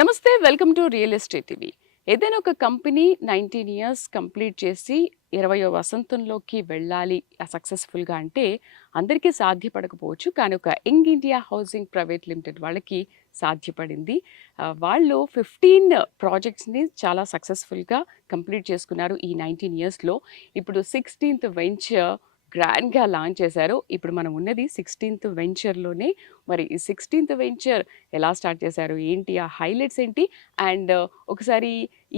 నమస్తే, welcome to real estate TV. ఏదైనా ఒక కంపెనీ 19 ఇయర్స్ కంప్లీట్ చేసి 20వ వసంతంలోకి వెళ్ళాలి సక్సెస్ఫుల్గా అంటే అందరికీ సాధ్యపడకపోవచ్చు. కానీ ఒక young India housing private limited వాళ్ళకి సాధ్యపడింది. వాళ్ళు 15 ప్రాజెక్ట్స్ని చాలా సక్సెస్ఫుల్గా కంప్లీట్ చేసుకున్నారు ఈ 19 ఇయర్స్లో. ఇప్పుడు 16th వెంచర్ గ్రాండ్గా లాంచ్ చేశారు. ఇప్పుడు మనం ఉన్నది 16th వెంచర్లోనే. మరి ఈ 16th వెంచర్ ఎలా స్టార్ట్ చేశారు, ఏంటి ఆ హైలైట్స్ ఏంటి, అండ్ ఒకసారి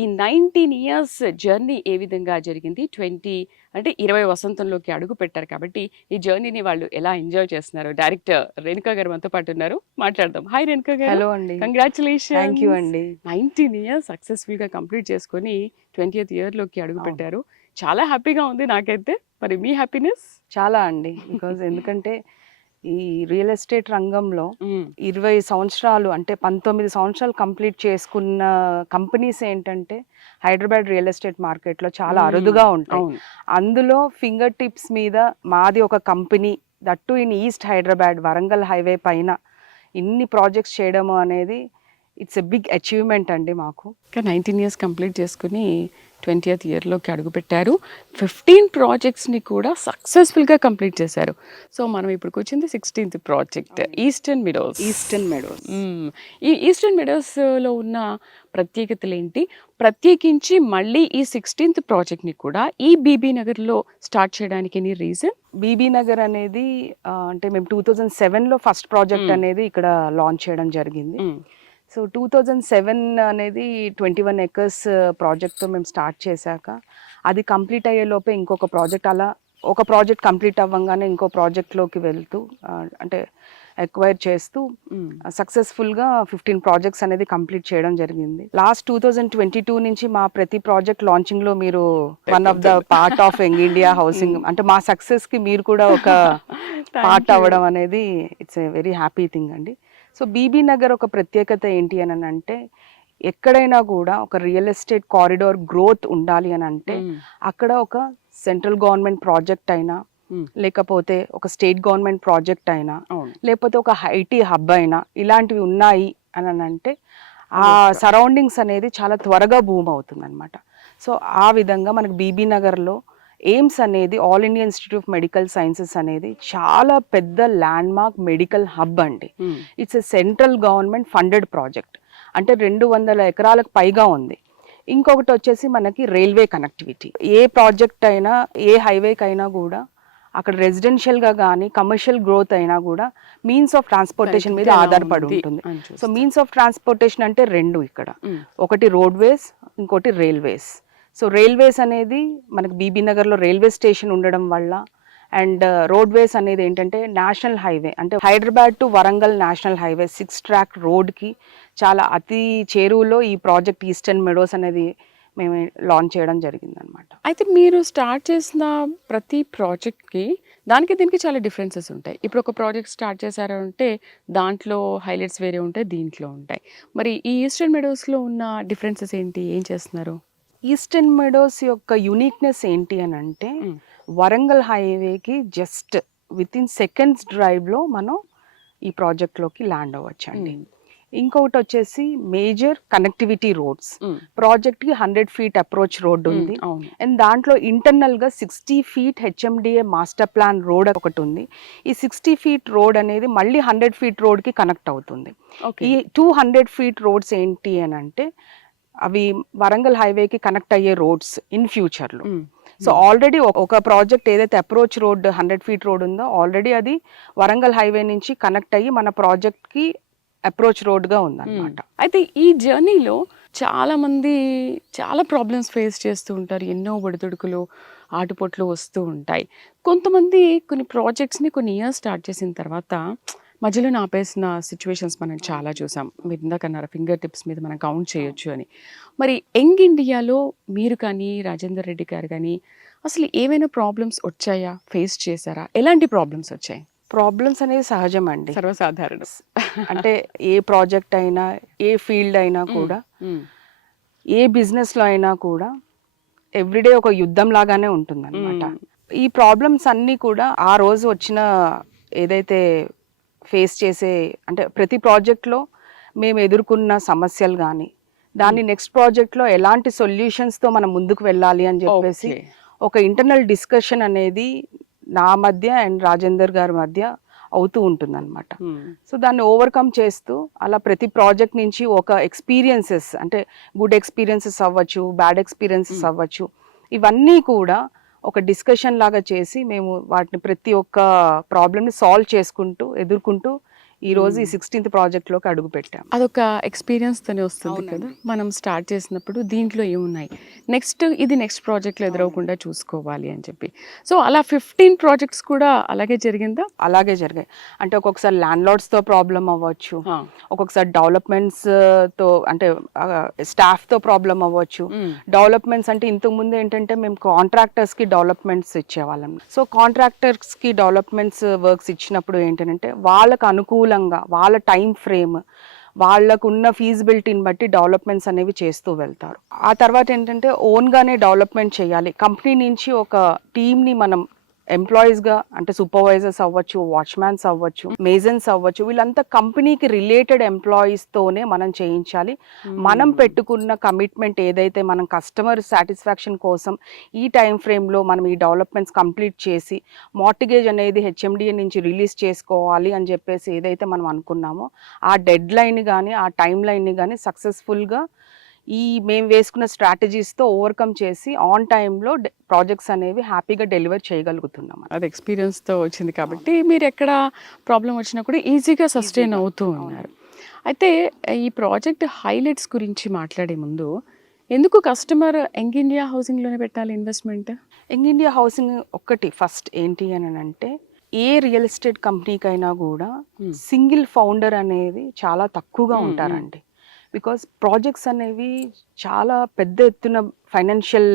ఈ 19 ఇయర్స్ జర్నీ ఏ విధంగా జరిగింది, 20 వసంతంలోకి అడుగు పెట్టారు కాబట్టి ఈ జర్నీని వాళ్ళు ఎలా ఎంజాయ్ చేస్తున్నారు, డైరెక్టర్ రేణుకా గారు మనతో పాటు ఉన్నారు, మాట్లాడదాం. హాయ్ రేణుకా గారు. హలో అండి. కంగ్రాచులేషన్. థ్యాంక్ యూ అండి. 19 ఇయర్స్ సక్సెస్ఫుల్గా కంప్లీట్ చేసుకొని 20th ఇయర్లోకి అడుగు పెట్టారు. చాలా హ్యాపీగా ఉంది నాకైతే. మరి మీ హ్యాపీనెస్? చాలా అండి. బికాజ్ ఎందుకంటే ఈ రియల్ ఎస్టేట్ రంగంలో 20 సంవత్సరాలు అంటే 19 సంవత్సరాలు కంప్లీట్ చేసుకున్న కంపెనీస్ ఏంటంటే హైదరాబాద్ రియల్ ఎస్టేట్ మార్కెట్లో చాలా అరుదుగా ఉంటాయి. అందులో ఫింగర్ టిప్స్ మీద మాది ఒక company, that in east Hyderabad Warangal highway పైన ఇన్ని ప్రాజెక్ట్స్ చేయడము అనేది ఇట్స్ ఎ బిగ్ అచీవ్మెంట్ అండి మాకు. 19 ఇయర్స్ కంప్లీట్ చేసుకుని 20th ఇయర్లోకి అడుగుపెట్టారు. 15 ప్రాజెక్ట్స్ని కూడా సక్సెస్ఫుల్గా కంప్లీట్ చేశారు. సో మనం ఇప్పుడు వచ్చింది 16th ప్రాజెక్ట్, ఈస్టర్న్ మెడోస్. ఈ ఈస్టర్న్ మెడోస్లో ఉన్న ప్రత్యేకతలు ఏంటి? ప్రత్యేకించి మళ్ళీ ఈ 16th ప్రాజెక్ట్ని కూడా ఈ బీబీ నగర్లో స్టార్ట్ చేయడానికి ఎనీ రీజన్? బీబీ నగర్ అనేది అంటే మేము 2007లో ఫస్ట్ ప్రాజెక్ట్ అనేది ఇక్కడ లాంచ్ చేయడం జరిగింది. సో 2007 అనేది 21 acres ప్రాజెక్ట్తో మేము స్టార్ట్ చేశాక అది కంప్లీట్ అయ్యే లోపే ఇంకొక ప్రాజెక్ట్, అలా ఒక ప్రాజెక్ట్ కంప్లీట్ అవ్వగానే ఇంకో ప్రాజెక్ట్లోకి వెళ్తూ అంటే ఎక్వైర్ చేస్తూ సక్సెస్ఫుల్గా 15 ప్రాజెక్ట్స్ అనేది కంప్లీట్ చేయడం జరిగింది. లాస్ట్ 2022 నుంచి మా ప్రతి ప్రాజెక్ట్ లాంచింగ్లో మీరు one of the part of young India housing, అంటే మా సక్సెస్కి మీరు కూడా ఒక పార్ట్ అవ్వడం అనేది it's a very happy thing అండి. సో బీబీ నగర్ ఒక ప్రత్యేకత ఏంటి అని అంటే ఎక్కడైనా కూడా ఒక రియల్ ఎస్టేట్ కారిడార్ గ్రోత్ ఉండాలి అని అంటే అక్కడ ఒక సెంట్రల్ గవర్నమెంట్ ప్రాజెక్ట్ అయినా, లేకపోతే ఒక స్టేట్ గవర్నమెంట్ ప్రాజెక్ట్ అయినా, లేకపోతే ఒక ఐటీ హబ్ అయినా ఇలాంటివి ఉన్నాయి అని అంటే ఆ సరౌండింగ్స్ అనేది చాలా త్వరగా బూమ్ అవుతుంది అనమాట. సో ఆ విధంగా మనకు బీబీ నగర్లో ఎయిమ్స్ అనేది all India institute of medical sciences అనేది చాలా పెద్ద ల్యాండ్ మార్క్ మెడికల్ హబ్ అండి. It's a central government funded project, అంటే 200 ఎకరాలకు పైగా ఉంది. ఇంకొకటి వచ్చేసి మనకి రైల్వే కనెక్టివిటీ. ఏ ప్రాజెక్ట్ అయినా, ఏ హైవేకి అయినా కూడా అక్కడ రెసిడెన్షియల్గా కానీ కమర్షియల్ గ్రోత్ అయినా కూడా మీన్స్ ఆఫ్ ట్రాన్స్పోర్టేషన్ మీద ఆధారపడి ఉంటుంది. సో మీన్స్ ఆఫ్ ట్రాన్స్పోర్టేషన్ అంటే రెండు ఇక్కడ, ఒకటి రోడ్వేస్, ఇంకోటి రైల్వేస్. సో రైల్వేస్ అనేది మనకి బీబీ నగర్లో రైల్వే స్టేషన్ ఉండడం వల్ల, అండ్ రోడ్వేస్ అనేది ఏంటంటే నేషనల్ హైవే, అంటే Hyderabad to Warangal national highway 6 track రోడ్కి చాలా అతి చేరువలో ఈ ప్రాజెక్ట్ ఈస్టర్న్ మెడోస్ అనేది మేము లాంచ్ చేయడం జరిగిందనమాట. అయితే మీరు స్టార్ట్ చేసిన ప్రతి ప్రాజెక్ట్కి దానికి దీనికి చాలా డిఫరెన్సెస్ ఉంటాయి. ఇప్పుడు ఒక ప్రాజెక్ట్ స్టార్ట్ చేశారు అంటే దాంట్లో హైలైట్స్ వేరే ఉంటాయి, దీంట్లో ఉంటాయి. మరి ఈ ఈస్టర్న్ మెడోస్లో ఉన్న డిఫరెన్సెస్ ఏంటి, ఏం చేస్తున్నారు? ఈస్టర్న్ మెడోస్ యొక్క యూనిక్నెస్ ఏంటి అని అంటే వరంగల్ హైవేకి జస్ట్ విత్ ఇన్ సెకండ్స్ డ్రైవ్లో మనం ఈ ప్రాజెక్ట్లోకి ల్యాండ్ అవ్వచ్చు అండి. ఇంకొకటి వచ్చేసి మేజర్ కనెక్టివిటీ రోడ్స్. ప్రాజెక్ట్కి 100 feet అప్రోచ్ రోడ్ ఉంది, అండ్ దాంట్లో ఇంటర్నల్గా 60 feet HMDA master plan road ఒకటి ఉంది. ఈ 60 feet రోడ్ అనేది మళ్ళీ 100 feet రోడ్కి కనెక్ట్ అవుతుంది. ఈ 200 feet రోడ్స్ ఏంటి అని అంటే అవి వరంగల్ హైవేకి కనెక్ట్ అయ్యే రోడ్స్ ఇన్ ఫ్యూచర్లో. సో ఆల్రెడీ ఒక ప్రాజెక్ట్ ఏదైతే అప్రోచ్ రోడ్ 100 feet రోడ్ ఉందో ఆల్రెడీ అది వరంగల్ హైవే నుంచి కనెక్ట్ అయ్యి మన ప్రాజెక్ట్కి అప్రోచ్ రోడ్గా ఉందన్నమాట. అయితే ఈ జర్నీలో చాలా మంది చాలా ప్రాబ్లమ్స్ ఫేస్ చేస్తూ ఉంటారు, ఎన్నో ఒడిదుడుకులు ఆటుపోట్లు వస్తూ ఉంటాయి. కొంతమంది కొన్ని ప్రాజెక్ట్స్ని కొన్ని ఇయర్స్ స్టార్ట్ చేసిన తర్వాత మధ్యలో ఆపేసిన సిచ్యువేషన్స్ మనం చాలా చూసాం. మీరు ఇందాక అన్నారు ఫింగర్ టిప్స్ మీద మనం కౌంట్ చేయొచ్చు అని. మరి యంగ్ ఇండియాలో మీరు కానీ రాజేందర్ రెడ్డి గారు కానీ అసలు ఏమైనా ప్రాబ్లమ్స్ వచ్చాయా, ఫేస్ చేశారా? ఎలాంటి ప్రాబ్లమ్స్ వచ్చాయి? ప్రాబ్లమ్స్ అనేది సహజం అండి, సర్వసాధారణం. అంటే ఏ ప్రాజెక్ట్ అయినా, ఏ ఫీల్డ్ అయినా కూడా, ఏ బిజినెస్లో అయినా కూడా ఎవ్రీడే ఒక యుద్ధం లాగానే ఉంటుంది అనమాట. ఈ ప్రాబ్లమ్స్ అన్నీ కూడా ఆ రోజు వచ్చిన ఏదైతే ఫేస్ చేసే, అంటే ప్రతి ప్రాజెక్ట్లో మేము ఎదుర్కొన్న సమస్యలు కానీ దాన్ని నెక్స్ట్ ప్రాజెక్ట్లో ఎలాంటి సొల్యూషన్స్తో మనం ముందుకు వెళ్ళాలి అని చెప్పేసి Okay. ఒక ఇంటర్నల్ డిస్కషన్ అనేది నా మధ్య అండ్ రాజేందర్ గారి మధ్య అవుతూ ఉంటుంది అనమాట. సో దాన్ని ఓవర్కమ్ చేస్తూ అలా ప్రతి ప్రాజెక్ట్ నుంచి ఒక ఎక్స్పీరియన్సెస్, అంటే గుడ్ ఎక్స్పీరియన్సెస్ అవ్వచ్చు, బ్యాడ్ ఎక్స్పీరియన్సెస్ అవ్వచ్చు, ఇవన్నీ కూడా ఒక డిస్కషన్ లాగా చేసి మేము వాటిని ప్రతి ఒక్క ప్రాబ్లమ్ని సాల్వ్ చేసుకుంటూ ఎదుర్కొంటూ ఈ రోజు ఈ 16th ప్రాజెక్ట్లోకి అడుగు పెట్టాం. అదొక ఎక్స్పీరియన్స్తోనే వస్తుంది కదా. మనం స్టార్ట్ చేసినప్పుడు దీంట్లో ఏమున్నాయి, ఇది నెక్స్ట్ ప్రాజెక్ట్లో ఎదురవకుండా చూసుకోవాలి అని చెప్పి. సో అలా 15 ప్రాజెక్ట్స్ కూడా అలాగే జరిగిందా? అలాగే జరిగాయి. అంటే ఒక్కొక్కసారి ల్యాండ్లార్డ్స్తో ప్రాబ్లం అవ్వచ్చు, ఒక్కొక్కసారి డెవలప్మెంట్స్తో అంటే స్టాఫ్తో ప్రాబ్లం అవ్వచ్చు. డెవలప్మెంట్స్ అంటే ఇంతకుముందు ఏంటంటే మేము కాంట్రాక్టర్స్కి డెవలప్మెంట్స్ ఇచ్చేవాళ్ళం. సో కాంట్రాక్టర్స్కి డెవలప్మెంట్స్ వర్క్స్ ఇచ్చినప్పుడు ఏంటంటే వాళ్ళకు అనుకూలంగా వాళ్ళ టైం ఫ్రేమ్, వాళ్ళకున్న ఫీజిబిలిటీని బట్టి డెవలప్మెంట్స్ అనేవి చేస్తూ వెళ్తారు. ఆ తర్వాత ఏంటంటే ఓన్గానే డెవలప్మెంట్ చేయాలి. కంపెనీ నుంచి ఒక టీమ్ని మనం ఎంప్లాయీస్గా, అంటే సూపర్వైజర్స్ అవ్వచ్చు, వాచ్మ్యాన్స్ అవ్వచ్చు, మేజన్స్ అవ్వచ్చు, వీళ్ళంతా కంపెనీకి రిలేటెడ్ ఎంప్లాయీస్తోనే మనం చేయించాలి. మనం పెట్టుకున్న కమిట్మెంట్ ఏదైతే మనం కస్టమర్ సాటిస్ఫాక్షన్ కోసం ఈ టైం ఫ్రేమ్లో మనం ఈ డెవలప్మెంట్స్ కంప్లీట్ చేసి మార్టిగేజ్ అనేది హెచ్ఎండిఏ నుంచి రిలీజ్ చేసుకోవాలి అని చెప్పేసి ఏదైతే మనం అనుకున్నామో ఆ డెడ్ లైన్ కానీ ఆ టైం లైన్ని కానీ సక్సెస్ఫుల్గా మేము వేసుకున్న స్ట్రాటజీస్తో ఓవర్కమ్ చేసి ఆన్ టైంలో ప్రాజెక్ట్స్ అనేవి హ్యాపీగా డెలివర్ చేయగలుగుతున్నాం. అది ఎక్స్పీరియన్స్తో వచ్చింది కాబట్టి మీరు ఎక్కడ ప్రాబ్లం వచ్చినా కూడా ఈజీగా సస్టైన్ అవుతూ ఉన్నారు. అయితే ఈ ప్రాజెక్ట్ హైలైట్స్ గురించి మాట్లాడే ముందు, ఎందుకు కస్టమర్ యంగ్ ఇండియా హౌసింగ్లోనే పెట్టాలి ఇన్వెస్ట్మెంట్? యంగ్ ఇండియా హౌసింగ్ ఒక్కటి ఫస్ట్ ఏంటి అని అంటే, ఏ రియల్ ఎస్టేట్ కంపెనీకైనా కూడా సింగిల్ ఫౌండర్ అనేది చాలా తక్కువగా ఉంటారండి. బికాస్ ప్రాజెక్ట్స్ అనేవి చాలా పెద్ద ఎత్తున ఫైనాన్షియల్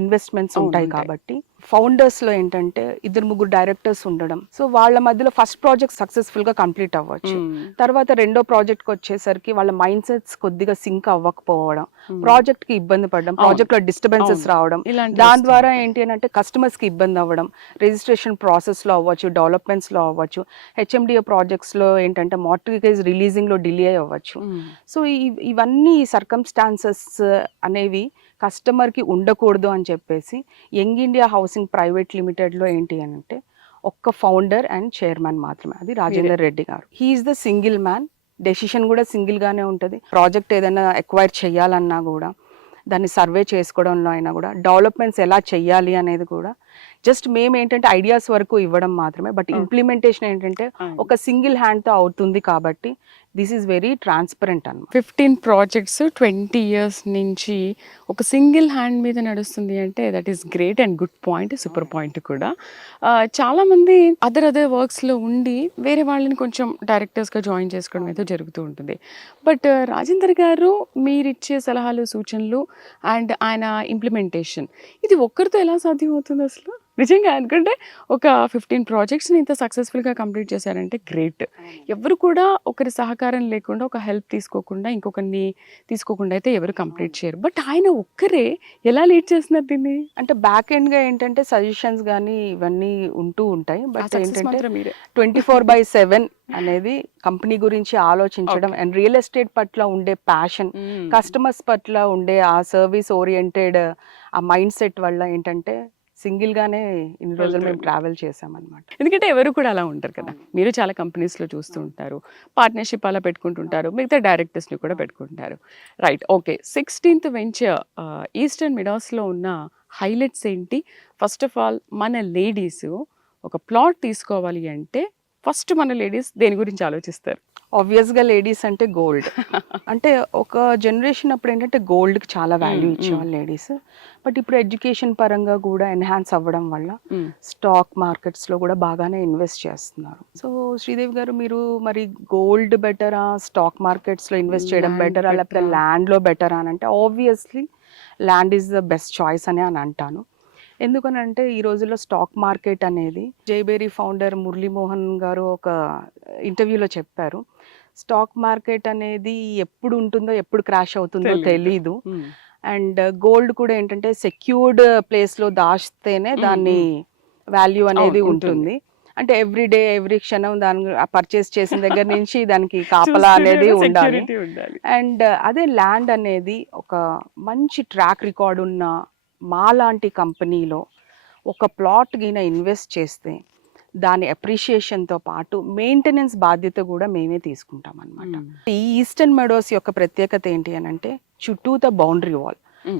ఇన్వెస్ట్మెంట్స్ ఉంటాయి కాబట్టి ఫౌండర్స్లో ఏంటంటే 2-3 డైరెక్టర్స్ ఉండడం. సో వాళ్ళ మధ్యలో ఫస్ట్ ప్రాజెక్ట్ సక్సెస్ఫుల్గా కంప్లీట్ అవ్వచ్చు. తర్వాత రెండో ప్రాజెక్ట్కి వచ్చేసరికి వాళ్ళ మైండ్ సెట్స్ కొద్దిగా సింక్ అవ్వకపోవడం, ప్రాజెక్ట్కి ఇబ్బంది పడడం, ప్రాజెక్ట్లో డిస్టర్బెన్సెస్ రావడం, దాని ద్వారా ఏంటి అని అంటే కస్టమర్స్కి ఇబ్బంది అవ్వడం, రిజిస్ట్రేషన్ ప్రాసెస్లో అవ్వచ్చు, డెవలప్మెంట్స్లో అవ్వచ్చు, హెచ్ఎండిఏ ప్రాజెక్ట్స్లో ఏంటంటే మార్టిగేజ్ రిలీజింగ్లో డిలే అవ్వచ్చు. సో ఇవన్నీ సర్కమ్స్టాన్సెస్ అనేవి కస్టమర్కి ఉండకూడదు అని చెప్పేసి యంగ్ ఇండియా హౌసింగ్ ప్రైవేట్ లిమిటెడ్లో ఏంటి అని అంటే ఒక్క ఫౌండర్ అండ్ చైర్మన్ మాత్రమే, అది రాజేందర్ రెడ్డి గారు. He's the single man. Decision కూడా సింగిల్గానే ఉంటుంది. ప్రాజెక్ట్ ఏదైనా ఎక్వైర్ చేయాలన్నా కూడా, దాన్ని సర్వే చేసుకోవడంలో అయినా కూడా, డెవలప్మెంట్స్ ఎలా చెయ్యాలి అనేది కూడా జస్ట్ మేము ఏంటంటే ఐడియాస్ వరకు ఇవ్వడం మాత్రమే. బట్ ఇంప్లిమెంటేషన్ ఏంటంటే ఒక సింగిల్ హ్యాండ్తో అవుతుంది కాబట్టి దిస్ ఈజ్ వెరీ ట్రాన్స్పరెంట్ అన్నమాట. 15 ప్రాజెక్ట్స్ 20 years నుంచి ఒక సింగిల్ హ్యాండ్ మీద నడుస్తుంది అంటే that is great and good point, super point కూడా. చాలామంది అదర్ వర్క్స్లో ఉండి వేరే వాళ్ళని కొంచెం డైరెక్టర్స్గా జాయిన్ చేసుకోవడం అయితే జరుగుతూ ఉంటుంది. బట్ రాజేందర్ గారు మీరిచ్చే సలహాలు, సూచనలు అండ్ ఆయన ఇంప్లిమెంటేషన్, ఇది ఒక్కరితో ఎలా సాధ్యం అవుతుంది అసలు? నిజంగా అనుకుంటే ఒక 15 ప్రాజెక్ట్స్ని ఇంత సక్సెస్ఫుల్గా కంప్లీట్ చేశారంటే గ్రేట్. ఎవరు కూడా ఒకరి సహకారం లేకుండా, ఒక హెల్ప్ తీసుకోకుండా, ఇంకొకరిని తీసుకోకుండా అయితే ఎవరు కంప్లీట్ చేయరు. బట్ ఆయన ఒక్కరే ఎలా లీడ్ చేస్తున్నారు దీన్ని? అంటే బ్యాక్ ఎండ్గా ఏంటంటే సజెషన్స్ కానీ ఇవన్నీ ఉంటూ ఉంటాయి. బట్ ఏంటంటే 24/7 అనేది కంపెనీ గురించి ఆలోచించడం అండ్ రియల్ ఎస్టేట్ పట్ల ఉండే ప్యాషన్, కస్టమర్స్ పట్ల ఉండే ఆ సర్వీస్ ఓరియంటెడ్ ఆ మైండ్ సెట్ వల్ల ఏంటంటే సింగిల్గానే ఇన్ని రోజులు మేము ట్రావెల్ చేసామన్నమాట. ఎందుకంటే ఎవరు కూడా అలా ఉంటారు కదా. మీరు చాలా కంపెనీస్లో చూస్తూ ఉంటారు, పార్ట్నర్షిప్ అలా పెట్టుకుంటుంటారు, మిగతా డైరెక్టర్స్ని కూడా పెట్టుకుంటారు. Right, okay. 16th venture Eastern మిడాస్లో ఉన్న హైలైట్స్ ఏంటి? ఫస్ట్ ఆఫ్ ఆల్, మన లేడీస్ ఒక ప్లాట్ తీసుకోవాలి అంటే ఫస్ట్ మన లేడీస్ దేని గురించి ఆలోచిస్తారు? ఆబ్వియస్గా లేడీస్ అంటే గోల్డ్. అంటే ఒక జనరేషన్ అప్పుడు ఏంటంటే గోల్డ్కి చాలా వాల్యూ ఇచ్చేవాళ్ళు లేడీస్. బట్ ఇప్పుడు ఎడ్యుకేషన్ పరంగా కూడా ఎన్హాన్స్ అవ్వడం వల్ల స్టాక్ మార్కెట్స్లో కూడా బాగానే ఇన్వెస్ట్ చేస్తున్నారు. సో శ్రీదేవి గారు, మీరు మరి గోల్డ్ బెటరా, స్టాక్ మార్కెట్స్లో ఇన్వెస్ట్ చేయడం బెటరా, లేకపోతే ల్యాండ్లో బెటరా అని అంటే obviously land is the best choice అని అంటాను. ఎందుకనంటే ఈ రోజుల్లో స్టాక్ మార్కెట్ అనేది, జైబేరీ ఫౌండర్ మురళీమోహన్ గారు ఒక ఇంటర్వ్యూలో చెప్పారు, స్టాక్ మార్కెట్ అనేది ఎప్పుడు ఉంటుందో ఎప్పుడు క్రాష్ అవుతుందో తెలీదు. అండ్ గోల్డ్ కూడా ఏంటంటే సెక్యూర్డ్ ప్లేస్లో దాచితేనే దాన్ని వాల్యూ అనేది ఉంటుంది. అంటే ఎవ్రీ క్షణం దాని పర్చేస్ చేసిన దగ్గర నుంచి దానికి కాపలా అనేది ఉండాలి. సెక్యూరిటీ ఉండాలి. అండ్ అదే ల్యాండ్ అనేది ఒక మంచి ట్రాక్ రికార్డ్ ఉన్న మా లాంటి కంపెనీలో ఒక ప్లాట్ గిన ఇన్వెస్ట్ చేస్తే దాని అప్రిషియేషన్తో పాటు మెయింటెనెన్స్ బాధ్యత కూడా మేమే తీసుకుంటాం అనమాట. ఈ ఈస్టర్న్ మెడోస్ యొక్క ప్రత్యేకత ఏంటి అని అంటే చుట్టూత బౌండరీ వాల్.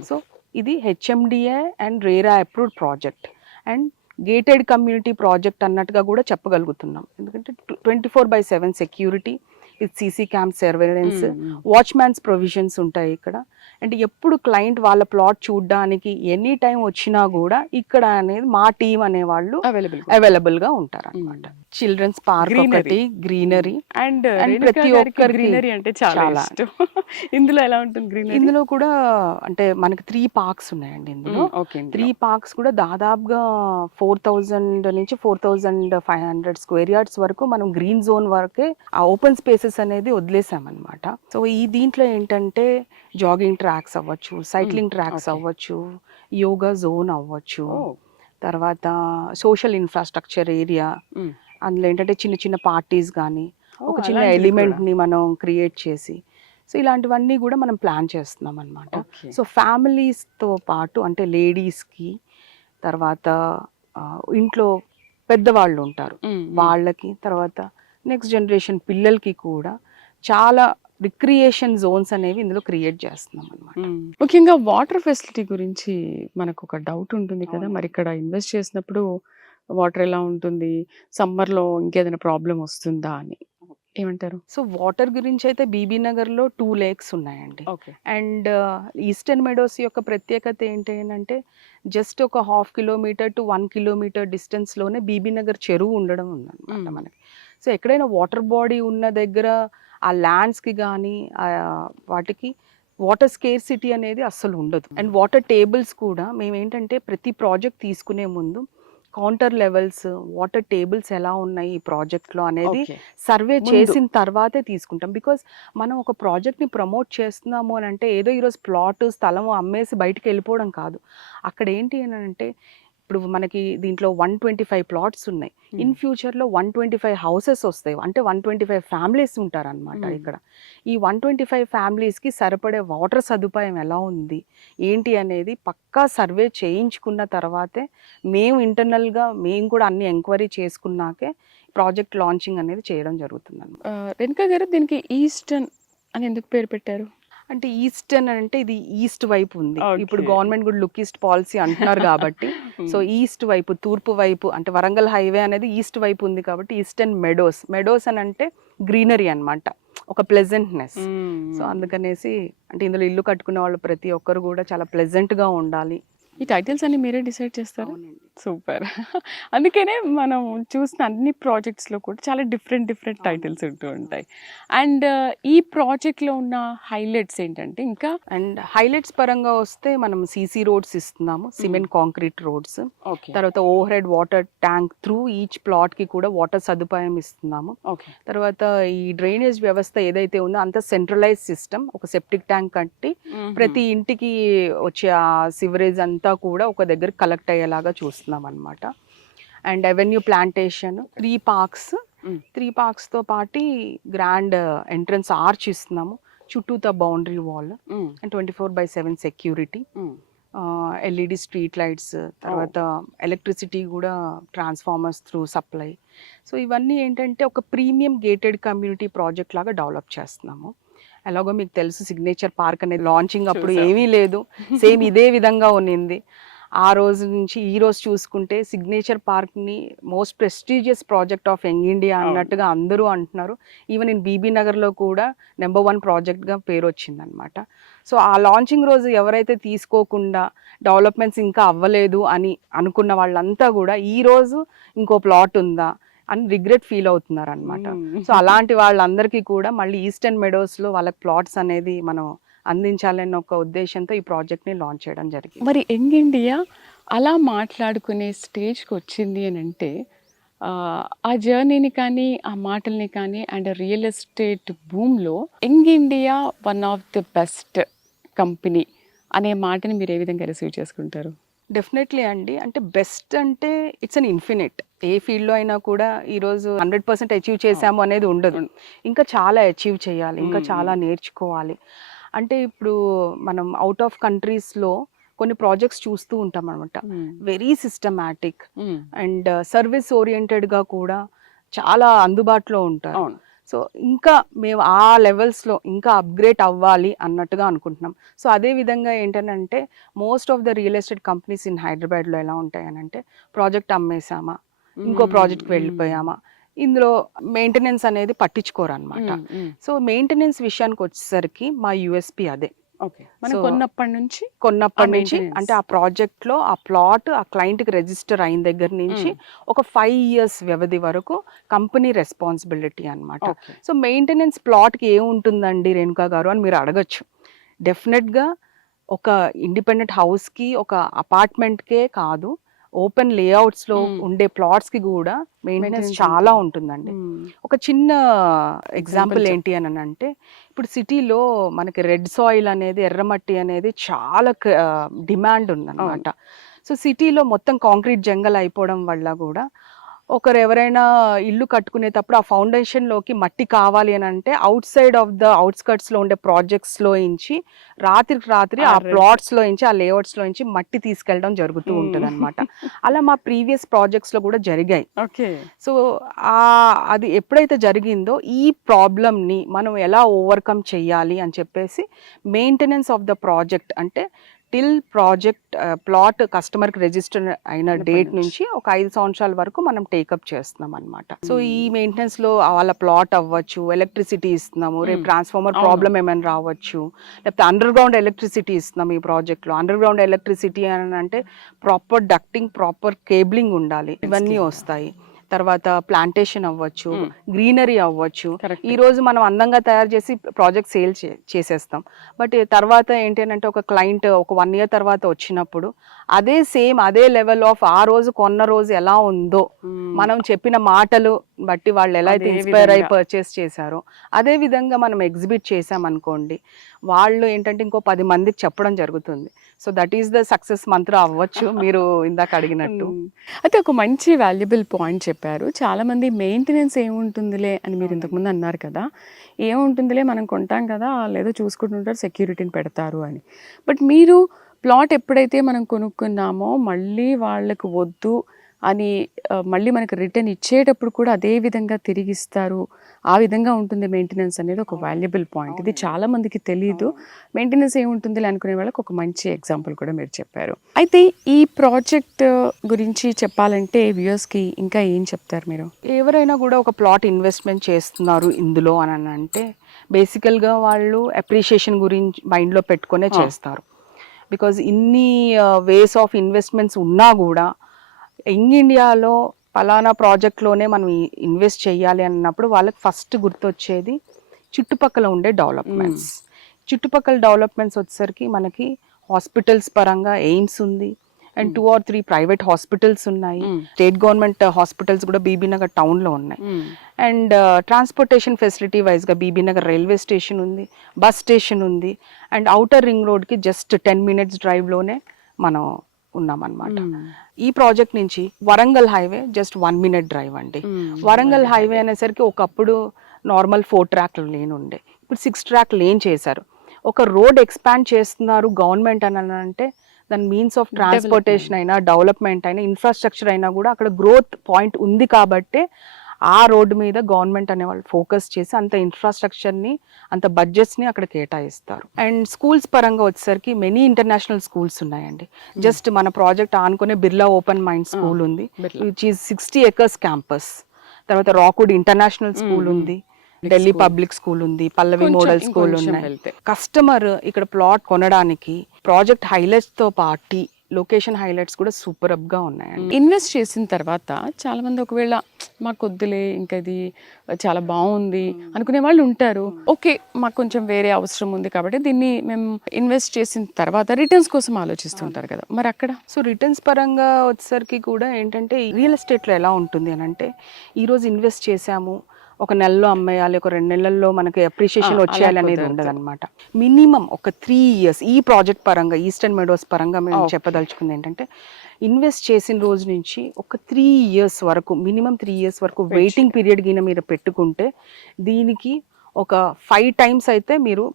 సో ఇది HMDA and RERA approved project and gated community project అన్నట్టుగా కూడా చెప్పగలుగుతున్నాం. ఎందుకంటే 24/7 సెక్యూరిటీ, ఇది సీసీ క్యామ్ సర్వేలెన్స్, వాచ్మ్యాన్స్ ప్రొవిజన్స్ ఉంటాయి ఇక్కడ. అంటే ఎప్పుడు క్లయింట్ వాళ్ళ ప్లాట్ చూడడానికి ఎనీ టైం వచ్చినా కూడా ఇక్కడ అనేది మా టీం అనేవాళ్ళు అవైలబుల్ గా ఉంటారు అనమాట. చిల్డ్రన్స్ పార్క్ ఒకటి, గ్రీనరీ అండ్ ప్రతి ఒక్కరికి గ్రీనరీ అంటే చాలా ఇష్టం. ఇందులో ఎలా ఉంటుంది గ్రీనరీ? ఇందులో కూడా అంటే మనకి 3 పార్క్స్ ఉన్నాయండి. ఇందులో 3 పార్క్స్ కూడా దాదాపుగా 4000 నుంచి 4500 స్క్వేర్ యార్డ్స్ వరకు మనం గ్రీన్ జోన్ వరకే ఆ ఓపెన్ స్పేసెస్ అనేది వదిలేసామన్నమాట. సో ఈ దీంట్లో ఏంటంటే జాగింగ్ ట్రాక్స్ అవ్వచ్చు, సైక్లింగ్ ట్రాక్స్ అవ్వచ్చు, యోగా జోన్ అవ్వచ్చు, తర్వాత సోషల్ ఇన్ఫ్రాస్ట్రక్చర్ ఏరియా, అందులో ఏంటంటే చిన్న చిన్న పార్టీస్ కానీ ఒక చిన్న ఎలిమెంట్ని మనం క్రియేట్ చేసి, సో ఇలాంటివన్నీ కూడా మనం ప్లాన్ చేస్తున్నాం అనమాట. సో ఫ్యామిలీస్తో పాటు అంటే లేడీస్కి, తర్వాత ఇంట్లో పెద్దవాళ్ళు ఉంటారు వాళ్ళకి, తర్వాత నెక్స్ట్ జనరేషన్ పిల్లలకి కూడా చాలా రిక్రియేషన్ జోన్స్ అనేవి ఇందులో క్రియేట్ చేస్తున్నాం అనమాట. ముఖ్యంగా వాటర్ ఫెసిలిటీ గురించి మనకు ఒక డౌట్ ఉంటుంది కదా, మరి ఇక్కడ ఇన్వెస్ట్ చేసినప్పుడు వాటర్ ఎలా ఉంటుంది, సమ్మర్లో ఇంకేదైనా ప్రాబ్లం వస్తుందా అని ఏమంటారు? సో వాటర్ గురించి అయితే బీబీ నగర్లో 2 lakes ఉన్నాయండి. అండ్ ఈస్టర్న్ మెడోస్ యొక్క ప్రత్యేకత ఏంటి అంటే జస్ట్ ఒక 1/2 kilometer to 1 kilometer డిస్టెన్స్లోనే బీబీ నగర్ చెరువు ఉండడం ఉందన్నమాట మనకి. సో ఎక్కడైనా వాటర్ బాడీ ఉన్న దగ్గర ఆ ల్యాండ్స్కి కానీ వాటికి వాటర్ స్కేర్సిటీ అనేది అస్సలు ఉండదు. అండ్ వాటర్ టేబుల్స్ కూడా మేము ఏంటంటే ప్రతి ప్రాజెక్ట్ తీసుకునే ముందు కౌంటర్ లెవెల్స్, వాటర్ టేబుల్స్ ఎలా ఉన్నాయి ఈ ప్రాజెక్ట్లో అనేది సర్వే చేసిన తర్వాతే తీసుకుంటాం. బికాస్ మనం ఒక ప్రాజెక్ట్ని ప్రమోట్ చేస్తున్నాము అని అంటే ఏదో ఈరోజు ప్లాట్ స్థలం అమ్మేసి బయటికి వెళ్ళిపోవడం కాదు. అక్కడ ఏంటి అని అంటే ఇప్పుడు మనకి దీంట్లో 125 ప్లాట్స్ ఉన్నాయి. ఇన్ ఫ్యూచర్లో 125 హౌసెస్ వస్తాయి. అంటే 125 ఫ్యామిలీస్ ఉంటారనమాట ఇక్కడ. ఈ 125 ఫ్యామిలీస్కి సరిపడే వాటర్ సదుపాయం ఎలా ఉంది ఏంటి అనేది పక్కా సర్వే చేయించుకున్న తర్వాతే మేము ఇంటర్నల్గా మేము కూడా అన్ని ఎంక్వైరీ చేసుకున్నాకే ప్రాజెక్ట్ లాంచింగ్ అనేది చేయడం జరుగుతుంది అనమాట. రేణుకా గారు, దీనికి ఈస్టర్న్ అని ఎందుకు పేరు పెట్టారు? అంటే ఈస్టర్న్ అంటే ఇది ఈస్ట్ వైపు ఉంది. ఇప్పుడు గవర్నమెంట్ కూడా లుక్ ఈస్ట్ పాలసీ అంటున్నారు కాబట్టి సో ఈస్ట్ వైపు, తూర్పు వైపు అంటే వరంగల్ హైవే అనేది ఈస్ట్ వైపు ఉంది కాబట్టి ఈస్టర్న్ మెడోస్. మెడోస్ అని అంటే గ్రీనరీ అన్నమాట, ఒక ప్లెజెంట్నెస్. సో అందుకనేసి అంటే ఇందులో ఇల్లు కట్టుకునే వాళ్ళు ప్రతి ఒక్కరు కూడా చాలా ప్లెజెంట్గా ఉండాలి. ఈ టైటిల్స్ అన్ని మీరే డిసైడ్ చేస్తారు? సూపర్. అందుకనే మనం చూసిన అన్ని ప్రాజెక్ట్స్లో కూడా చాలా డిఫరెంట్ టైటిల్స్ ఉంటూ ఉంటాయి. అండ్ ఈ ప్రాజెక్ట్లో ఉన్న హైలైట్స్ ఏంటంటే ఇంకా అండ్ హైలైట్స్ పరంగా వస్తే మనం సీసీ రోడ్స్ ఇస్తున్నాము, సిమెంట్ కాంక్రీట్ రోడ్స్. తర్వాత over head water tank through each ప్లాట్కి కూడా వాటర్ సదుపాయం ఇస్తున్నాము. తర్వాత ఈ డ్రైనేజ్ వ్యవస్థ ఏదైతే ఉందో అంత సెంట్రలైజ్ సిస్టమ్, ఒక సెప్టిక్ ట్యాంక్ కట్టి ప్రతి ఇంటికి వచ్చే ఆ సివరేజ్ అంతా కూడా ఒక దగ్గర కలెక్ట్ అయ్యేలాగా చూస్తున్నాం అనమాట. అండ్ అవెన్యూ ప్లాంటేషన్, 3 పార్క్స్తో పాటు గ్రాండ్ ఎంట్రన్స్ ఆర్చ్ ఇస్తున్నాము, చుట్టూతో boundary wall and 24/7 security, LED street lights, తర్వాత ఎలక్ట్రిసిటీ కూడా ట్రాన్స్ఫార్మర్స్ త్రూ సప్లై. సో ఇవన్నీ ఏంటంటే ఒక ప్రీమియం గేటెడ్ కమ్యూనిటీ ప్రాజెక్ట్ లాగా డెవలప్ చేస్తున్నాము. అలాగో మీకు తెలుసు సిగ్నేచర్ పార్క్ అనేది లాంచింగ్ అప్పుడు ఏమీ లేదు, సేమ్ ఇదే విధంగా ఉన్నింది. ఆ రోజు నుంచి ఈ రోజు చూసుకుంటే సిగ్నేచర్ పార్క్ని most prestigious project of young India అన్నట్టుగా అందరూ అంటున్నారు. ఈవెన్ ఇన్ బీబీ నగర్లో కూడా నెంబర్ 1 ప్రాజెక్ట్గా పేరు వచ్చిందనమాట. సో ఆ లాంచింగ్ రోజు ఎవరైతే తీసుకోకుండా డెవలప్మెంట్స్ ఇంకా అవ్వలేదు అని అనుకున్న వాళ్ళంతా కూడా ఈ రోజు ఇంకో ప్లాట్ ఉందా అని రిగ్రెట్ ఫీల్ అవుతున్నారు అనమాట. సో అలాంటి వాళ్ళందరికీ కూడా మళ్ళీ ఈస్టర్న్ మెడోస్లో వాళ్ళకి ప్లాట్స్ అనేది మనం అందించాలన్న ఒక ఉద్దేశంతో ఈ ప్రాజెక్ట్ని లాంచ్ చేయడం జరిగింది. మరి యంగ్ ఇండియా అలా మాట్లాడుకునే స్టేజ్కి వచ్చింది అని అంటే ఆ జర్నీని కానీ ఆ మాటల్ని కానీ అండ్ రియల్ ఎస్టేట్ భూమిలో young India one of the best company అనే మాటని మీరు ఏ విధంగా రిసీవ్ చేసుకుంటారు? డెఫినెట్లీ అండి. అంటే బెస్ట్ అంటే ఇట్స్ అన్ ఇన్ఫినిట్. ఏ ఫీల్డ్‌లో అయినా కూడా ఈరోజు 100% అచీవ్ చేశాము అనేది ఉండదు. ఇంకా చాలా అచీవ్ చేయాలి. ఇంకా చాలా నేర్చుకోవాలి. అంటే ఇప్పుడు మనం ఔట్ ఆఫ్ కంట్రీస్‌లో కొన్ని ప్రాజెక్ట్స్ చూస్తూ ఉంటామనమాట. వెరీ సిస్టమాటిక్ అండ్ సర్వీస్ ఓరియెంటెడ్‌గా కూడా చాలా అందుబాటులో ఉంటారు. అవును. సో ఇంకా మేము ఆ లెవెల్స్‌లో ఇంకా అప్‌గ్రేడ్ అవ్వాలి అన్నట్టుగా అనుకుంటున్నాం. సో అదే విధంగా ఏంటనంటే most of the real estate companies in హైదరాబాద్‌లో ఎలా ఉంటాయనంటే ప్రాజెక్ట్ అమ్మేసామా, ఇంకో ప్రాజెక్ట్‌కి వెళ్ళిపోయామా, ఇందులో మెయింటెనెన్స్ అనేది పట్టించుకోరనమాట. సో మెయింటెనెన్స్ విషయానికొచ్చేసరికి మా యూఎస్‌పీ అదే. ఓకే. మనం సో కొన్నప్పటి నుంచి కొన్నప్పటి నుంచి maintenance. అంటే ఆ ప్రాజెక్ట్‌లో ఆ ప్లాట్ ఆ క్లయింట్‌కి రిజిస్టర్ అయిన దగ్గర నుంచి ఒక 5 ఇయర్స్ వ్యవధి వరకు కంపెనీ రెస్పాన్సిబిలిటీ అన్నమాట. ఓకే. సో మెయింటెనెన్స్ ప్లాట్‌కి ఏముంటుందండి రేణుకా గారు అని మీరు అడగొచ్చు. డెఫినెట్‌గా ఒక ఇండిపెండెంట్ హౌస్‌కి ఒక అపార్ట్మెంట్‌కే కాదు, ఓపెన్ లేఅవుట్స్‌లో ఉండే ప్లాట్స్‌కి కూడా మెయింటెనెన్స్ Maintenance చాలా ఉంటుంది. ఉంటుందండి. ఒక చిన్న ఎగ్జాంపుల్ ఏంటి అని అంటే ఇప్పుడు సిటీలో మనకి రెడ్ సాయిల్ అనేది ఎర్రమట్టి అనేది చాలా డిమాండ్ ఉందన్నమాట. సో సిటీలో మొత్తం కాంక్రీట్ జంగల్ అయిపోవడం వల్ల కూడా ఒకరు ఎవరైనా ఇల్లు కట్టుకునేటప్పుడు ఆ ఫౌండేషన్లోకి మట్టి కావాలి అని అంటే అవుట్ సైడ్ ఆఫ్ ద అవుట్స్కట్స్లో ఉండే ప్రాజెక్ట్స్లో నుంచి రాత్రికి రాత్రి ఆ ప్లాట్స్లో నుంచి ఆ లేఅవుట్స్లో నుంచి మట్టి తీసుకెళ్ళడం జరుగుతూ ఉంటుంది అనమాట. అలా మా ప్రీవియస్ ప్రాజెక్ట్స్లో కూడా జరిగాయి. ఓకే. సో అది ఎప్పుడైతే జరిగిందో ఈ ప్రాబ్లమ్ని మనం ఎలా ఓవర్కమ్ చెయ్యాలి అని చెప్పేసి మెయింటెనెన్స్ ఆఫ్ ద ప్రాజెక్ట్ అంటే టిల్ ప్రాజెక్ట్ ప్లాట్ కస్టమర్కి రిజిస్టర్ అయిన డేట్ నుంచి ఒక 5 సంవత్సరాల వరకు మనం టేకప్ చేస్తున్నాం అనమాట. సో ఈ మెయింటెనెన్స్లో వాళ్ళ ప్లాట్ అవ్వచ్చు, ఎలక్ట్రిసిటీ ఇస్తున్నాము, రేపు ట్రాన్స్ఫార్మర్ ప్రాబ్లం ఏమైనా రావచ్చు, లేకపోతే అండర్ గ్రౌండ్ ఎలక్ట్రిసిటీ ఇస్తున్నాం ఈ ప్రాజెక్ట్లో. అండర్ గ్రౌండ్ ఎలక్ట్రిసిటీ అని అంటే ప్రాపర్ డక్టింగ్, ప్రాపర్ కేబులింగ్ ఉండాలి, ఇవన్నీ వస్తాయి. తర్వాత ప్లాంటేషన్ అవ్వచ్చు, గ్రీనరీ అవ్వచ్చు. ఈ రోజు మనం అందంగా తయారు చేసి ప్రాజెక్ట్ సేల్ చేసేస్తాం. బట్ తర్వాత ఏంటి అంటే ఒక క్లయింట్ ఒక 1 ఇయర్ తర్వాత వచ్చినప్పుడు అదే సేమ్ అదే లెవెల్ ఆఫ్ ఆ రోజు కొన్న రోజు ఎలా ఉందో మనం చెప్పిన మాటలు బట్టి వాళ్ళు ఎలా అయితే ఇన్స్పైర్ అయి పర్చేస్ చేశారో అదే విధంగా మనం ఎగ్జిబిట్ చేసామనుకోండి, వాళ్ళు ఏంటంటే ఇంకో 10 మందికి చెప్పడం జరుగుతుంది. So that is the success మంత్ర అవ్వచ్చు మీరు ఇందాక అడిగినట్టు. అయితే ఒక మంచి వాల్యుబుల్ పాయింట్ చెప్పారు. చాలామంది మెయింటెనెన్స్ ఏముంటుందిలే అని మీరు ఇంతకుముందు అన్నారు కదా, ఏముంటుందిలే మనం కొంటాం కదా, లేదో చూసుకుంటుంటారు, సెక్యూరిటీని పెడతారు అని. బట్ మీరు ప్లాట్ ఎప్పుడైతే మనం కొనుక్కున్నామో మళ్ళీ వాళ్ళకు వద్దు అని మళ్ళీ మనకు రిటర్న్ ఇచ్చేటప్పుడు కూడా అదే విధంగా తిరిగి ఇస్తారు, ఆ విధంగా ఉంటుంది మెయింటెనెన్స్ అనేది ఒక వాల్యుబుల్ పాయింట్. ఇది చాలా మందికి తెలియదు. మెయింటెనెన్స్ ఏముంటుంది అనుకునే వాళ్ళకి ఒక మంచి ఎగ్జాంపుల్ కూడా మీరు చెప్పారు. అయితే ఈ ప్రాజెక్ట్ గురించి చెప్పాలంటే వ్యూయర్స్కి ఇంకా ఏం చెప్తారు మీరు? ఎవరైనా కూడా ఒక ప్లాట్ ఇన్వెస్ట్మెంట్ చేస్తున్నారు ఇందులో అని అంటే బేసికల్గా వాళ్ళు అప్రిషియేషన్ గురించి మైండ్లో పెట్టుకునే చేస్తారు. బికాజ్ ఇన్ని వేస్ ఆఫ్ ఇన్వెస్ట్మెంట్స్ ఉన్నా కూడా యంగ్ ఇండియాలో పలానా ప్రాజెక్ట్లోనే మనం ఇన్వెస్ట్ చేయాలి అన్నప్పుడు వాళ్ళకి ఫస్ట్ గుర్తొచ్చేది చుట్టుపక్కల ఉండే డెవలప్మెంట్స్. చుట్టుపక్కల డెవలప్మెంట్స్ వచ్చేసరికి మనకి హాస్పిటల్స్ పరంగా ఎయిమ్స్ ఉంది అండ్ 2 or 3 ప్రైవేట్ హాస్పిటల్స్ ఉన్నాయి. స్టేట్ గవర్నమెంట్ హాస్పిటల్స్ కూడా బీబీనగర్ టౌన్లో ఉన్నాయి. అండ్ ట్రాన్స్పోర్టేషన్ ఫెసిలిటీ వైజ్గా బీబీనగర్ రైల్వే స్టేషన్ ఉంది, బస్ స్టేషన్ ఉంది, అండ్ ఔటర్ రింగ్ రోడ్కి జస్ట్ 10 minutes డ్రైవ్లోనే మనం ఉన్నామన్నమాట. ఈ ప్రాజెక్ట్ నుంచి Warangal highway just 1 minute drive అండి. వరంగల్ హైవే అనేసరికి ఒకప్పుడు నార్మల్ 4 track లేన్ ఉండే, ఇప్పుడు 6 track లేన్ చేశారు. ఒక రోడ్ ఎక్స్పాండ్ చేస్తున్నారు గవర్నమెంట్ అని అంటే దాని మీన్స్ ఆఫ్ ట్రాన్స్పోర్టేషన్ అయినా డెవలప్మెంట్ అయినా ఇన్ఫ్రాస్ట్రక్చర్ అయినా కూడా అక్కడ గ్రోత్ పాయింట్ ఉంది కాబట్టి ఆ రోడ్డు మీద గవర్నమెంట్ అనేవాళ్ళు ఫోకస్ చేసి అంత ఇన్ఫ్రాస్ట్రక్చర్ని అంత బడ్జెట్స్ని అక్కడ కేటాయిస్తారు. అండ్ స్కూల్స్ పరంగా వచ్చేసరికి మెనీ ఇంటర్నేషనల్ స్కూల్స్ ఉన్నాయండి. జస్ట్ మన ప్రాజెక్ట్ ఆనుకునే బిర్లా ఓపెన్ మైండ్ స్కూల్ ఉంది, విచ్ ఈజ్ 60 acres క్యాంపస్. తర్వాత రాక్వుడ్ ఇంటర్నేషనల్ స్కూల్ ఉంది, ఢిల్లీ పబ్లిక్ స్కూల్ ఉంది, పల్లవి మోడల్ స్కూల్ ఉన్నాయి. కస్టమర్ ఇక్కడ ప్లాట్ కొనడానికి ప్రాజెక్ట్ హైలైట్స్ తో పాటు లొకేషన్ హైలైట్స్ కూడా సూపర్ గా ఉన్నాయండి. ఇన్వెస్ట్ చేసిన తర్వాత చాలా మంది ఒకవేళ మాకు వద్దులే ఇంకా ఇది చాలా బాగుంది అనుకునే వాళ్ళు ఉంటారు. ఓకే మాకు కొంచెం వేరే అవసరం ఉంది కాబట్టి దీన్ని మేము ఇన్వెస్ట్ చేసిన తర్వాత రిటర్న్స్ కోసం ఆలోచిస్తుంటారు కదా, మరి అక్కడ? సో రిటర్న్స్ పరంగా వచ్చేసరికి కూడా ఏంటంటే రియల్ ఎస్టేట్లో ఎలా ఉంటుంది అని అంటే ఈరోజు ఇన్వెస్ట్ చేసాము, ఒక నెలలో అమ్మేయాలి, ఒక 2 నెలల్లో మనకి అప్రిషియేషన్ వచ్చేయాలి అనేది ఉండదు అనమాట. మినిమం ఒక 3 years ఈ ప్రాజెక్ట్ పరంగా, ఈస్టర్న్ మెడోస్ పరంగా మేము చెప్పదలుచుకుంది ఏంటంటే, ఇన్వెస్ట్ చేసిన రోజు నుంచి ఒక 3 years వరకు, మినిమం 3 years వరకు వెయిటింగ్ పీరియడ్ గిన మీరు పెట్టుకుంటే దీనికి ఒక 5 times అయితే మీరు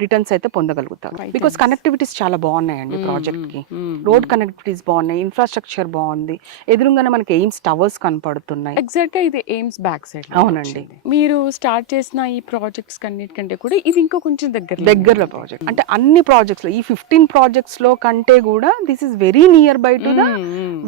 రిటర్న్స్ అయితే పొందగలుగుతారు. బికాస్ కనెక్టివిటీస్ చాలా బాగున్నాయండి ప్రాజెక్ట్ కి. రోడ్ కనెక్టివిటీస్ బాగున్నాయి, ఇన్ఫ్రాస్ట్రక్చర్ బాగుంది, ఎదురుగానే మనకి ఎయిమ్స్ టవర్స్ కనపడుతున్నాయి. ఎగ్జాక్ట్ గా ఇది ఎయిమ్స్ బ్యాక్ సైడ్. అవునండి. మీరు స్టార్ట్ చేసిన ఈ ప్రాజెక్ట్స్ కన్నిటికంటే కూడా ఇది ఇంకా కొంచెం దగ్గరలో ప్రాజెక్ట్. అంటే అన్ని ప్రాజెక్ట్స్ లో, ఈ 15 ప్రాజెక్ట్స్ లో కంటే కూడా this is very near by to the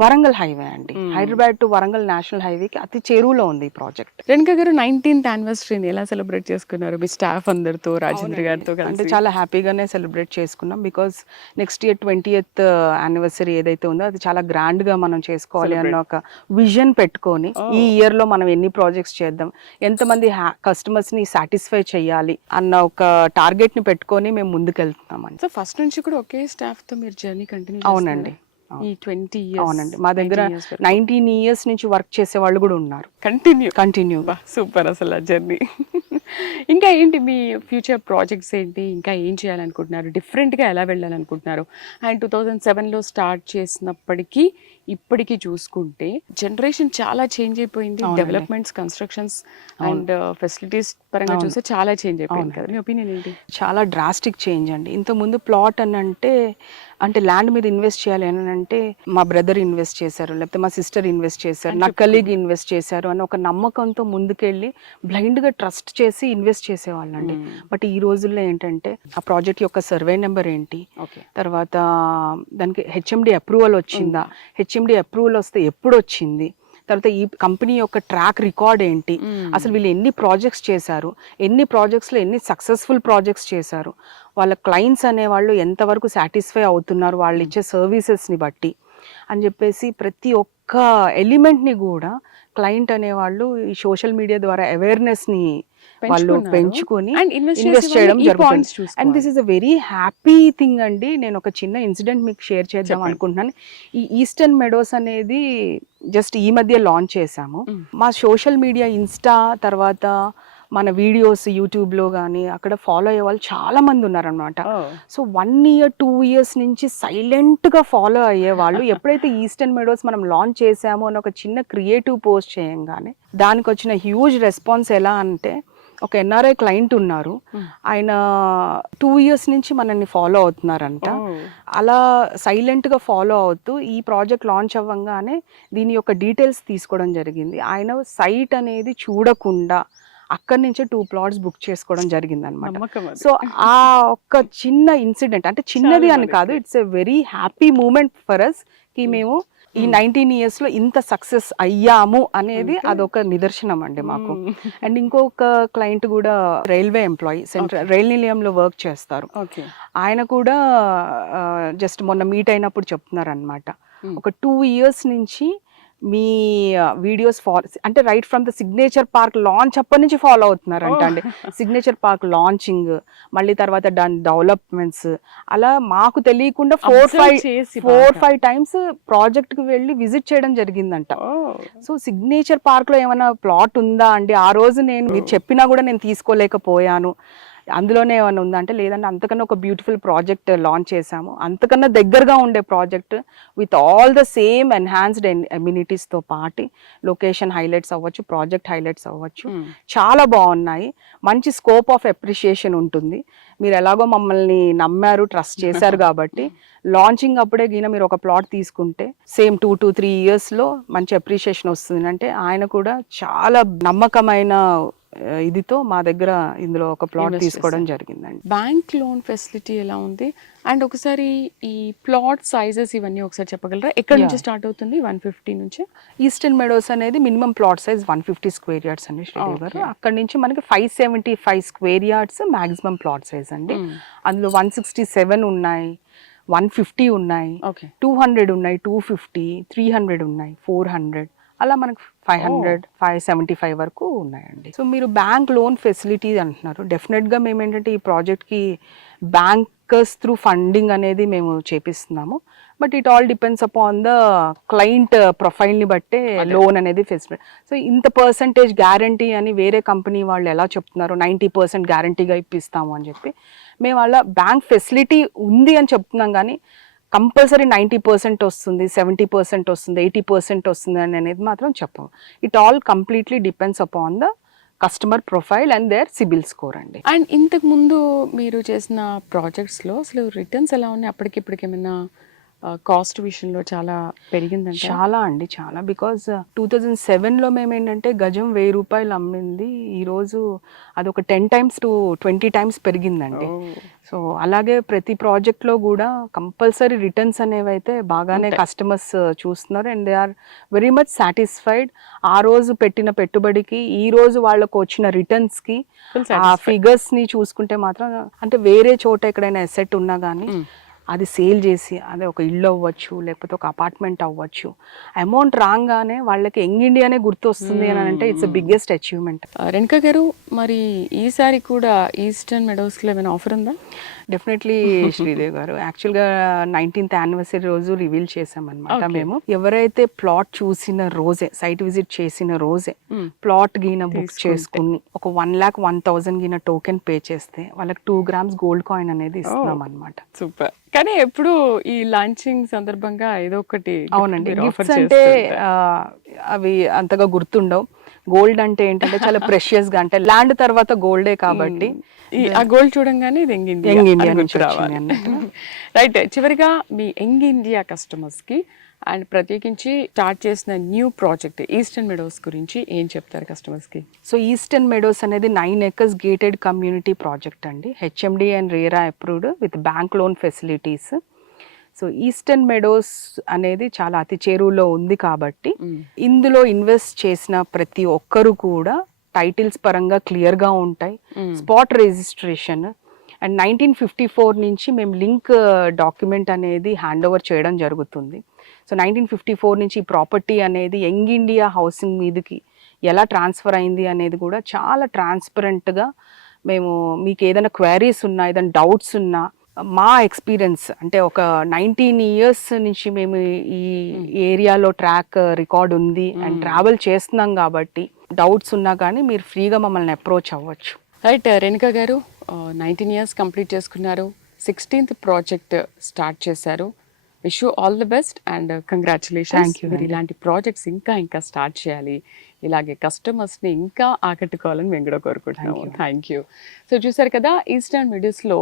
Warangal highway అండి. హైదరాబాద్ టు వరంగల్ నేషనల్ హైవేకి అతి చేరువలో ఉంది ఈ ప్రాజెక్ట్. రేణుక గారు 19th anniversary ఎలా సెలబ్రేట్ చేసుకున్నారు మీ స్టాఫ్ అందరితో, రాజేంద్ర గారితో కలిసి? అంటే చాలా హ్యాపీగానే సెలబ్రేట్ చేసుకున్నాం. Because next year 20th anniversary ఏదైతే ఉందో అది చాలా గ్రాండ్ గా మనం చేసుకోవాలి అన్న ఒక విజన్ పెట్టుకొని, ఈ ఇయర్ లో మనం ఎన్ని ప్రాజెక్ట్స్ చేద్దాం, ఎంతమంది కస్టమర్స్ ని సాటిస్ఫై చేయాలి అన్న ఒక టార్గెట్ ని పెట్టుకొని మేము ముందుకెళ్తున్నాం అండి. సో ఫస్ట్ నుంచి కూడా ఒకే స్టాఫ్ తో మీరు జర్నీ కంటిన్యూ? అవునండి. ఈ 20 years. అవునండి. మా దగ్గర 19 years నుంచి వర్క్ చేసే వాళ్ళు కూడా ఉన్నారు. కంటిన్యూ. సూపర్ అసలు ఆ జర్నీ. ఇంకా ఏంటి మీ ఫ్యూచర్ ప్రాజెక్ట్స్ ఏంటి, ఇంకా ఏం చేయాలనుకుంటున్నారు, డిఫరెంట్గా ఎలా వెళ్ళాలనుకుంటున్నారు? అండ్ 2007లో స్టార్ట్ చేసినప్పటికీ ఇప్పటికీ చూసుకుంటే జనరేషన్ చాలా చేంజ్ అయిపోయింది. డెవలప్మెంట్స్, కన్స్ట్రక్షన్స్ అండ్ ఫెసిలిటీస్ పరంగా చూస్తే చాలా చేంజ్ అయిపోయింది కదా, మీ ఒపీనియన్ ఏంటి? చాలా డ్రాస్టిక్ చేంజ్ అండి. ఇంతకుముందు ప్లాట్ అని అంటే ల్యాండ్ మీద ఇన్వెస్ట్ చేయాలి అని అంటే మా బ్రదర్ ఇన్వెస్ట్ చేశారు, లేకపోతే మా సిస్టర్ ఇన్వెస్ట్ చేశారు, నా కలీగ్ ఇన్వెస్ట్ చేశారు అని ఒక నమ్మకంతో ముందుకెళ్ళి బ్లైండ్గా ట్రస్ట్ చేసి ఇన్వెస్ట్ చేసేవాళ్ళండి. బట్ ఈ రోజుల్లో ఏంటంటే ఆ ప్రాజెక్ట్ యొక్క సర్వే నెంబర్ ఏంటి, తర్వాత దానికి హెచ్ఎండి అప్రూవల్ వచ్చిందా, హెచ్ఎండి అప్రూవల్ వస్తే ఎప్పుడు వచ్చింది, తర్వాత ఈ కంపెనీ యొక్క ట్రాక్ రికార్డ్ ఏంటి, అసలు వీళ్ళు ఎన్ని ప్రాజెక్ట్స్ చేశారు, ఎన్ని ప్రాజెక్ట్స్లో ఎన్ని సక్సెస్ఫుల్ ప్రాజెక్ట్స్ చేశారు, వాళ్ళ క్లయింట్స్ అనేవాళ్ళు ఎంతవరకు సాటిస్ఫై అవుతున్నారు వాళ్ళు ఇచ్చే సర్వీసెస్ని బట్టి అని చెప్పేసి ప్రతి ఒక్క ఎలిమెంట్ని కూడా క్లయింట్ అనేవాళ్ళు ఈ సోషల్ మీడియా ద్వారా అవేర్నెస్ని వాళ్ళు పెంచుకొని ఇన్వెస్ట్ చేయడం జరుగుతుంది. And this is a very happy thing అండి. నేను ఒక చిన్న ఇన్సిడెంట్ మీకు షేర్ చేద్దాం అనుకుంటున్నాను. ఈ ఈస్టర్న్ మెడోస్ అనేది జస్ట్ ఈ మధ్య లాంచ్ చేశాము. మా సోషల్ మీడియా, ఇన్స్టా, తర్వాత మన వీడియోస్ యూట్యూబ్లో కానీ అక్కడ ఫాలో అయ్యే వాళ్ళు చాలా మంది ఉన్నారనమాట. సో 1 year 2 years నుంచి సైలెంట్గా ఫాలో అయ్యే వాళ్ళు ఎప్పుడైతే ఈస్టర్న్ మెడోస్ మనం లాంచ్ చేసామో అని ఒక చిన్న క్రియేటివ్ పోస్ట్ చేయంగానే దానికి వచ్చిన హ్యూజ్ రెస్పాన్స్ ఎలా అంటే, ఒక ఎన్ఆర్ఐ క్లయింట్ ఉన్నారు, ఆయన 2 years నుంచి మనల్ని ఫాలో అవుతున్నారంట. అలా సైలెంట్గా ఫాలో అవుతూ ఈ ప్రాజెక్ట్ లాంచ్ అవ్వగానే దీని యొక్క డీటెయిల్స్ తీసుకోవడం జరిగింది. ఆయన సైట్ అనేది చూడకుండా అక్కడి నుంచే 2 plots బుక్ చేసుకోవడం జరిగింది అనమాట. సో ఆ ఒక్క చిన్న ఇన్సిడెంట్, అంటే చిన్నది అని కాదు, it's a very happy moment for us కి మేము ఈ 19 years లో ఇంత సక్సెస్ అయ్యాము అనేది అదొక నిదర్శనం అండి మాకు. అండ్ ఇంకొక క్లయింట్ కూడా రైల్వే ఎంప్లాయీ, సెంట్రల్ రైల్ నిలయంలో వర్క్ చేస్తారు. ఆయన కూడా జస్ట్ మొన్న మీట్ అయినప్పుడు చెప్తున్నారు అనమాట, ఒక 2 years నుంచి మీ వీడియోస్ అంటే right from the signature park launch అప్పటి నుంచి ఫాలో అవుతున్నారంట అండి. సిగ్నేచర్ పార్క్ లాంచింగ్, మళ్ళీ తర్వాత దాని డెవలప్మెంట్స్, అలా మాకు తెలియకుండా 4-5 times ప్రాజెక్ట్కి వెళ్ళి విజిట్ చేయడం జరిగిందంట. సో సిగ్నేచర్ పార్క్లో ఏమైనా ప్లాట్ ఉందా అండి, ఆ రోజు మీరు చెప్పినా కూడా నేను తీసుకోలేకపోయాను, అందులోనే ఏమైనా ఉందా అంటే లేదంటే అంతకన్నా ఒక బ్యూటిఫుల్ ప్రాజెక్ట్ లాంచ్ చేశాము, అంతకన్నా దగ్గరగా ఉండే project with all the same enhanced అమ్యూనిటీస్తో పాటు లొకేషన్ హైలైట్స్ అవ్వచ్చు, ప్రాజెక్ట్ హైలైట్స్ అవ్వచ్చు, చాలా బాగున్నాయి. మంచి స్కోప్ ఆఫ్ అప్రిషియేషన్ ఉంటుంది. మీరు ఎలాగో మమ్మల్ని నమ్మారు, ట్రస్ట్ చేశారు కాబట్టి లాంచింగ్ అప్పుడే గిన మీరు ఒక ప్లాట్ తీసుకుంటే సేమ్ 2 to 3 yearsలో మంచి అప్రిషియేషన్ వస్తుంది. అంటే ఆయన కూడా చాలా నమ్మకమైన ఇదితో మా దగ్గర ఇందులో ఒక ప్లాట్ తీసుకోవడం జరిగిందండి. బ్యాంక్ లోన్ ఫెసిలిటీ ఎలా ఉంది, అండ్ ఒకసారి ఈ ప్లాట్ సైజెస్ ఇవన్నీ ఒకసారి చెప్పగలరా? ఎక్కడ నుంచి స్టార్ట్ అవుతుంది? 150 నుంచి. ఈస్టర్న్ మెడోస్ అనేది minimum plot size 150 square yards అండి శ్రీదేవి గారు. అక్కడ నుంచి మనకి 575 square yards maximum plot size అండి. అందులో 167 ఉన్నాయి, 150 ఉన్నాయి, 200 ఉన్నాయి, 250, 300 ఉన్నాయి, 400, అలా మనకు 500, 575 వరకు ఉన్నాయండి. సో మీరు బ్యాంక్ లోన్ ఫెసిలిటీ అంటున్నారు, డెఫినెట్గా మేము ఏంటంటే ఈ ప్రాజెక్ట్కి బ్యాంకర్స్ త్రూ ఫండింగ్ అనేది మేము చేపిస్తున్నాము. But it all depends upon the client ప్రొఫైల్ని బట్టే లోన్ అనేది ఫెసిలిటీ. సో ఇంత పర్సంటేజ్ గ్యారంటీ అని వేరే కంపెనీ వాళ్ళు ఎలా చెప్తున్నారు, 90% గ్యారంటీగా ఇప్పిస్తాము అని చెప్పి, మేము వాళ్ళ బ్యాంక్ ఫెసిలిటీ ఉంది అని చెప్తున్నాం కానీ కంపల్సరీ 90% వస్తుంది, 70% వస్తుంది, 80% వస్తుంది అని అనేది మాత్రం చెప్పము. It all completely depends upon the customer profile and their CIBIL score అండి. అండ్ ఇంతకు ముందు మీరు చేసిన ప్రాజెక్ట్స్లో అసలు రిటర్న్స్ ఎలా ఉన్నాయి? అప్పటికిప్పటికి ఏమైనా కాస్ట్ విషయంలో చాలా పెరిగిందంటే? చాలా అండి, చాలా. బికాజ్ 2007లో మేము ఏంటంటే గజం 1000 రూపాయలు అమ్మింది, ఈరోజు అది ఒక 10 times to 20 times పెరిగిందండి. సో అలాగే ప్రతి ప్రాజెక్ట్లో కూడా కంపల్సరీ రిటర్న్స్ అనేవి అయితే బాగానే కస్టమర్స్ చూస్తున్నారు and they are very much satisfied. ఆ రోజు పెట్టిన పెట్టుబడికి ఈ రోజు వాళ్ళకు వచ్చిన రిటర్న్స్కి ఆ ఫిగర్స్ని చూసుకుంటే మాత్రం, అంటే వేరే చోట ఎక్కడైనా అసెట్ ఉన్నా కానీ అది సేల్ చేసి, అదే ఒక ఇల్లు అవ్వచ్చు లేకపోతే ఒక అపార్ట్మెంట్ అవ్వచ్చు, అమౌంట్ రాగానే వాళ్ళకి యంగ్ ఇండియానే గుర్తొస్తుంది అని అంటే ఇట్స్ బిగ్గెస్ట్ అచీవ్మెంట్. రేణుకా గారు, మరి ఈసారి కూడా ఈస్టర్న్ మెడోస్లో ఏమైనా ఆఫర్ ఉందా? డెఫినెట్లీ శ్రీదేవి గారు, యాక్చువల్గా 19th anniversary రోజు రివీల్ చేసామన్నమాట. మేము ఎవరైతే ప్లాట్ చూసిన రోజే, సైట్ విజిట్ చేసిన రోజే ప్లాట్ గీన బుక్ చేసుకుని ఒక 1,01,000 గీన టోకెన్ పే చేస్తే వాళ్ళకి 2 grams గోల్డ్ కాయిన్ అనేది ఇస్తున్నాం అనమాట. సూపర్. కానీ ఎప్పుడు ఈ లాంచింగ్ సందర్భంగా ఏదో ఒకటి. అవునండి, గిఫ్ట్స్ అంటే అవి అంతగా గుర్తుండవు. గోల్డ్ అంటే ఏంటంటే చాలా ప్రెషియస్ గా, అంటే ల్యాండ్ తర్వాత గోల్డే కాబట్టి ఆ గోల్డ్ చూడంగానే ఇది యంగ్ ఇండియా నుంచి రావాలి. రైట్. చివరిగా మీ యంగ్ ఇండియా కస్టమర్స్ కి అండ్ ప్రత్యేకించి స్టార్ట్ చేసిన న్యూ ప్రాజెక్ట్ ఈస్టర్న్ మెడోస్ గురించి ఏం చెప్తారు కస్టమర్స్ కి? సో ఈస్టర్న్ మెడోస్ అనేది 9 acres గేటెడ్ కమ్యూనిటీ ప్రాజెక్ట్ అండి, HMD and RERA approved with bank loan facilities. So eastern Meadows అనేది చాలా అతి చేరువలో ఉంది కాబట్టి ఇందులో ఇన్వెస్ట్ చేసిన ప్రతి ఒక్కరు కూడా టైటిల్స్ పరంగా క్లియర్గా ఉంటాయి, స్పాట్ రిజిస్ట్రేషన్ అండ్ 1954 నుంచి మేము లింక్ డాక్యుమెంట్ అనేది హ్యాండ్ ఓవర్ చేయడం జరుగుతుంది. సో 1954 నుంచి ఈ ప్రాపర్టీ అనేది యంగ్ ఇండియా హౌసింగ్ మీదకి ఎలా ట్రాన్స్ఫర్ అయింది అనేది కూడా చాలా ట్రాన్స్పరెంట్గా మేము, మీకు ఏదైనా క్వైరీస్ ఉన్నా, ఏదైనా డౌట్స్ ఉన్నా, మా ఎక్స్పీరియన్స్ అంటే ఒక 19 years నుంచి మేము ఈ ఏరియాలో ట్రాక్ రికార్డ్ ఉంది అండ్ ట్రావెల్ చేస్తున్నాం కాబట్టి డౌట్స్ ఉన్నా కానీ మీరు ఫ్రీగా మమ్మల్ని అప్రోచ్ అవ్వచ్చు. రైట్. రేణుకా గారు, 19 years కంప్లీట్ చేసుకున్నారు, 16th ప్రాజెక్ట్ స్టార్ట్ చేశారు. Wish you all the best and congratulations. మీరు ఇలాంటి ప్రాజెక్ట్స్ ఇంకా స్టార్ట్ చేయాలి, ఇలాగే కస్టమర్స్ని ఇంకా ఆకట్టుకోవాలని మేము కూడా కోరుకుంటున్నాము. Thank you. సో చూసారు కదా, ఈస్టర్న్ మెడోస్లో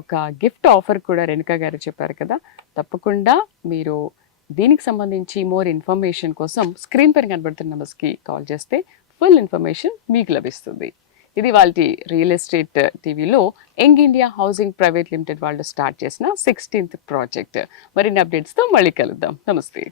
ఒక గిఫ్ట్ ఆఫర్ కూడా రేణుకా గారు చెప్పారు కదా. తప్పకుండా మీరు దీనికి సంబంధించి మోర్ ఇన్ఫర్మేషన్ కోసం స్క్రీన్ పైన కనబడుతున్న నెంబర్స్కి కాల్ చేస్తే ఫుల్ ఇన్ఫర్మేషన్ మీకు లభిస్తుంది. ఇది వాళ్ళ రియల్ ఎస్టేట్ టీవీలో young India housing private limited వాళ్ళు స్టార్ట్ చేసిన 16th ప్రాజెక్ట్. మరిన్ని అప్డేట్స్తో మళ్ళీ కలుద్దాం. నమస్తే.